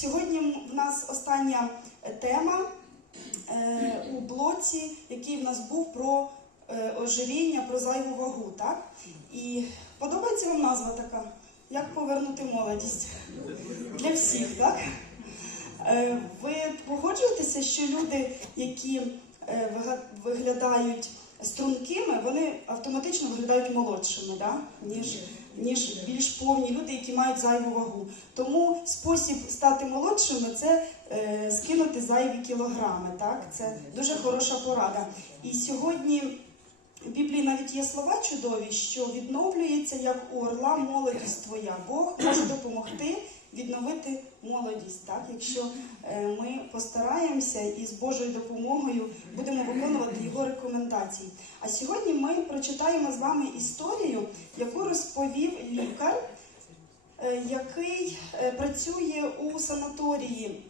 Сьогодні в нас остання е, тема е, у блоці, який в нас був про е, ожиріння, про зайву вагу. Так? І подобається вам назва така? Як повернути молодість? Для всіх, так? Ви погоджуєтеся, що люди, які е, виглядають стрункими, вони автоматично виглядають молодшими, да? ніж, ніж більш повні люди, які мають зайву вагу. Тому спосіб стати молодшими це е, скинути зайві кілограми. Так? Це дуже хороша порада. І сьогодні в Біблії навіть є слова чудові, що відновлюється як у орла молодість твоя. Бог може допомогти відновити молодість, так? якщо е, ми постараємося і з Божою допомогою будемо виконувати його рекомендації. А сьогодні ми прочитаємо з вами історію, яку розповів лікар, е, який е, працює у санаторії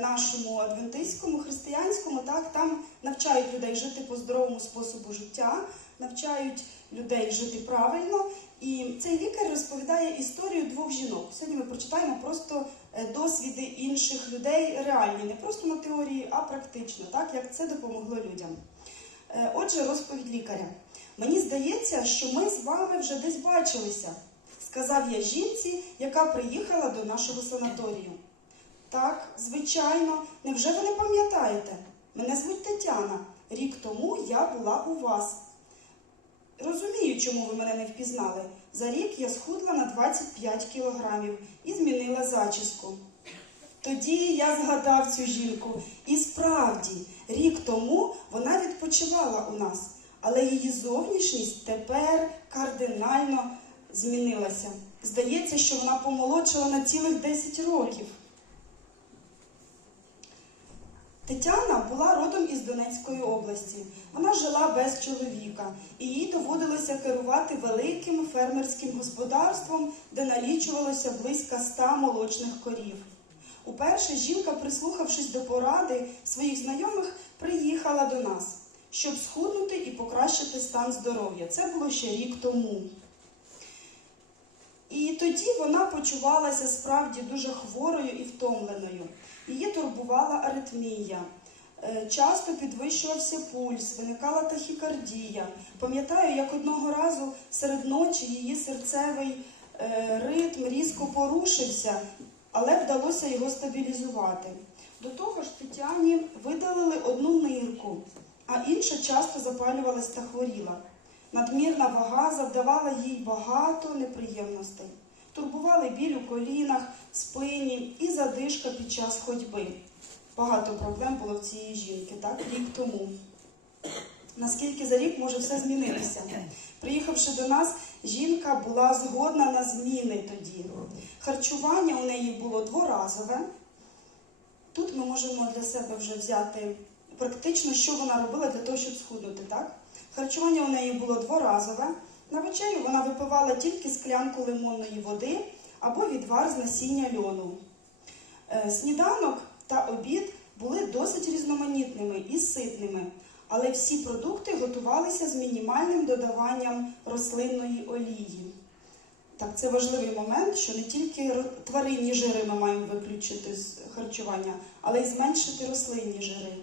нашому адвентистському, християнському. Так, там навчають людей жити по здоровому способу життя, навчають людей жити правильно. І цей лікар розповідає історію двох жінок. Сьогодні ми прочитаємо просто е, досвіди інших людей, реальні, не просто на теорії, а практично, так як це допомогло людям. Е, Отже, розповідь лікаря. Мені здається, що ми з вами вже десь бачилися, сказав я жінці, яка приїхала до нашого санаторію. Так, звичайно, невже ви не пам'ятаєте? Мене звуть Тетяна. Рік тому я була у вас. Розумію, чому ви мене не впізнали. За рік я схудла на 25 кілограмів і змінила зачіску. Тоді я згадав цю жінку. І справді, рік тому вона відпочивала у нас, але її зовнішність тепер кардинально змінилася. Здається, що вона помолодшала на цілих 10 років. Тетяна була родом із Донецької області. Вона жила без чоловіка, і їй доводилося керувати великим фермерським господарством, де налічувалося близько ста молочних корів. Уперше жінка, прислухавшись до поради своїх знайомих, приїхала до нас, щоб схуднути і покращити стан здоров'я. Це було ще рік тому. Тоді вона почувалася справді дуже хворою і втомленою. Її турбувала аритмія. Е, Часто підвищувався пульс, виникала тахікардія. Пам'ятаю, як одного разу серед ночі її серцевий е, ритм різко порушився, але вдалося його стабілізувати. До того ж, Тетяні видалили одну нирку, а інша часто запалювалась та хворіла. Надмірна вага завдавала їй багато неприємностей. Турбували біль у колінах, спині і задишка під час ходьби. Багато проблем було в цієї жінки, так, рік тому. Наскільки за рік може все змінитися? Приїхавши до нас, жінка була згодна на зміни тоді. Харчування у неї було дворазове. Тут ми можемо для себе вже взяти практично, що вона робила для того, щоб схуднути. Так? Харчування у неї було дворазове. На вечерю вона випивала тільки склянку лимонної води або відвар з насіння льону. Е, Сніданок та обід були досить різноманітними і ситними, але всі продукти готувалися з мінімальним додаванням рослинної олії. Так, це важливий момент, що не тільки тваринні жири ми маємо виключити з харчування, але й зменшити рослинні жири.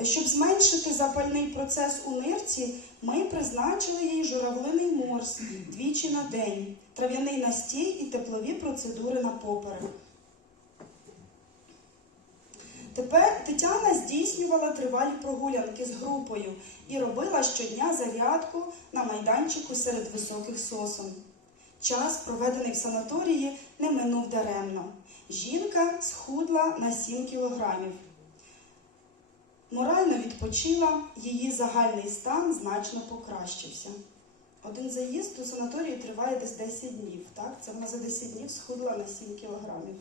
Е, Щоб зменшити запальний процес у нирці, ми призначили їй журавлиний морс двічі на день, трав'яний настій і теплові процедури на поперек. Тепер Тетяна здійснювала тривалі прогулянки з групою і робила щодня зарядку на майданчику серед високих сосен. Час, проведений в санаторії, не минув даремно. Жінка схудла на 7 кілограмів. Морально відпочила, її загальний стан значно покращився. Один заїзд у санаторії триває десь 10 днів. Так? Це вона за 10 днів схудла на 7 кілограмів.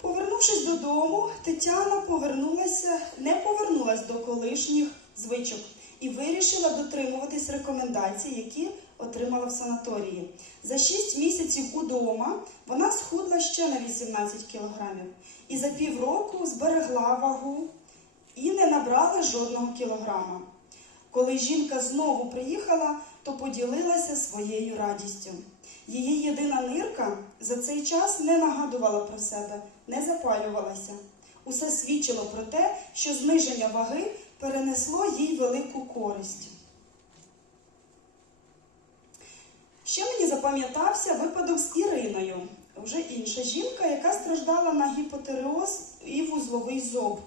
Повернувшись додому, Тетяна повернулася, не повернулася до колишніх звичок і вирішила дотримуватись рекомендацій, які отримала в санаторії. За 6 місяців удома вона схудла ще на 18 кілограмів і за півроку зберегла вагу і не набрала жодного кілограма. Коли жінка знову приїхала, то поділилася своєю радістю. Її єдина нирка за цей час не нагадувала про себе, не запалювалася. Усе свідчило про те, що зниження ваги перенесло їй велику користь. Ще мені запам'ятався випадок з Іриною, вже інша жінка, яка страждала на гіпотереоз і вузловий зоб.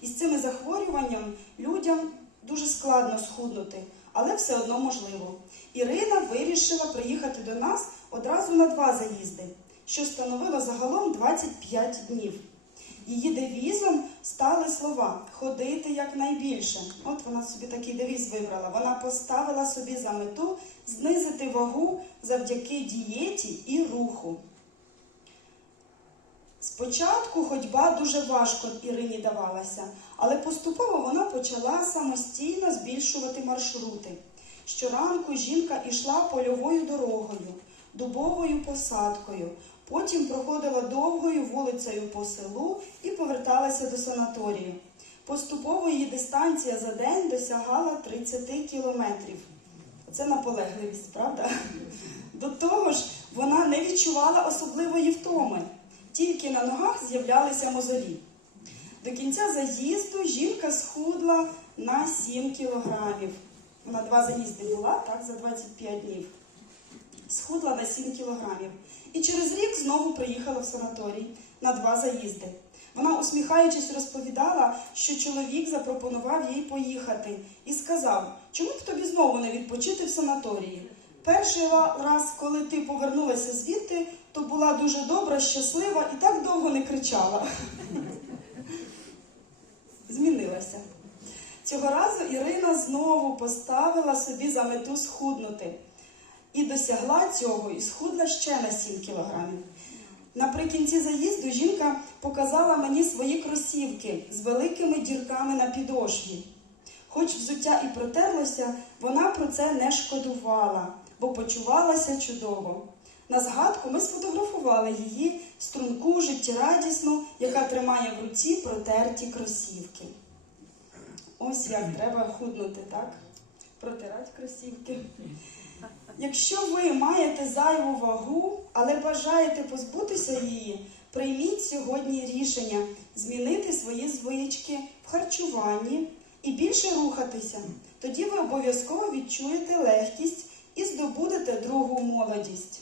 І з цими захворюванням людям дуже складно схуднути, але все одно можливо. Ірина вирішила приїхати до нас одразу на два заїзди, що становило загалом 25 днів. Її девізом стали слова ходити якнайбільше. От вона собі такий девіз вибрала. Вона поставила собі за мету знизити вагу завдяки дієті і руху. Спочатку ходьба дуже важко Ірині давалася, але поступово вона почала самостійно збільшувати маршрути. Щоранку жінка йшла польовою дорогою, дубовою посадкою, потім проходила довгою вулицею по селу і поверталася до санаторію. Поступово її дистанція за день досягала 30 кілометрів. Це наполегливість, правда? До того ж, вона не відчувала особливої втоми, тільки на ногах з'являлися мозолі. До кінця заїзду жінка схудла на 7 кілограмів. Вона два заїзди була, так, за 25 днів. Схудла на 7 кілограмів. І через рік знову приїхала в санаторій на два заїзди. Вона, усміхаючись, розповідала, що чоловік запропонував їй поїхати і сказав, чому б тобі знову не відпочити в санаторії. Перший раз, коли ти повернулася звідти, то була дуже добра, щаслива і так довго не кричала. Змінилася. Цього разу Ірина знову поставила собі за мету схуднути. І досягла цього, і схудла ще на 7 кілограмів. Наприкінці заїзду жінка показала мені свої кросівки з великими дірками на підошві. Хоч взуття і протерлося, вона про це не шкодувала, бо почувалася чудово. На згадку ми сфотографували її струнку життєрадісну, яка тримає в руці протерті кросівки. Ось як треба худнути, так? Протирати кросівки. Якщо ви маєте зайву вагу, але бажаєте позбутися її, прийміть сьогодні рішення змінити свої звички в харчуванні і більше рухатися. Тоді ви обов'язково відчуєте легкість і здобудете другу молодість.